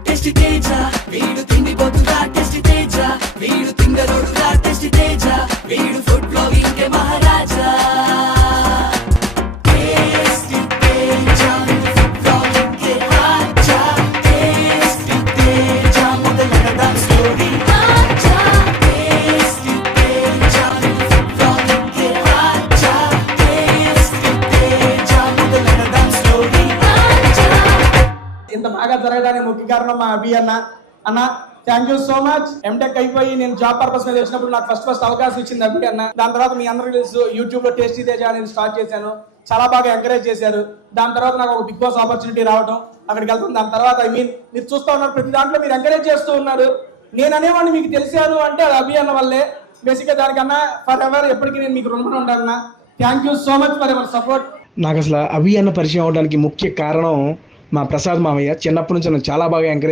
Test Teja వీడు తిండిపోతురా test Teja వీడు తింగరోడురా taste Teja వీడు ఫుడ్ బ్లాగింగ్ కే మహారాజా టెస్ట్ తేజ ఫుడ్ బ్లాగింగ్ కే ఆజా టెస్ట్ తేజ మొదలెడదాం స్టోరీ ఆజా టెస్ట్ తేజ ఫుడ్ బ్లాగింగ్ కే ఆజా టెస్ట్ తేజ మొదలెడదాం స్టోరీ ఆజా. ఇంత బాగా జరగడానికి ముఖ్య కారణం మా అభి అన్న thank you so much. MTech అయిపోయి నేను జాబ్ పర్పస్ మీద వచ్చినప్పుడు నాకు ఫస్ట్ అవకాశం ఇచ్చింది అభి అన్న. దాని తర్వాత మీ అందరికీ తెలుసు యూట్యూబ్ లో టేస్టీ తేజ అనేది స్టార్ట్ చేశాను. చాలా బాగా ఎంకరేజ్ చేశారు. దాని తర్వాత నాకు ఒక బిగ్ బాస్ ఆపర్చునిటీ రావడం, అక్కడికి వెళ్తాను. దాని తర్వాత మీరు చూస్తూ ఉన్నారు, ప్రతి దాంట్లో మీరు ఎంకరేజ్ చేస్తూ ఉన్నారు. నేను అనేవాడిని మీకు తెలిసాను అంటే అది అభి అన్న వల్లే. బేసిక్గా దానికన్నా ఫర్ ఎవర్ ఎప్పటికీ నేను మీకు రుణపడి ఉండాలన్నా. Thank you so much for ever support. నాకు అసలు అభి అన్న పరిచయం అవడానికి ముఖ్య కారణం మా ప్రసాద్ మామయ్య. చిన్నప్పటి నుంచి నన్ను చాలా బాగా ఎంకరేజ్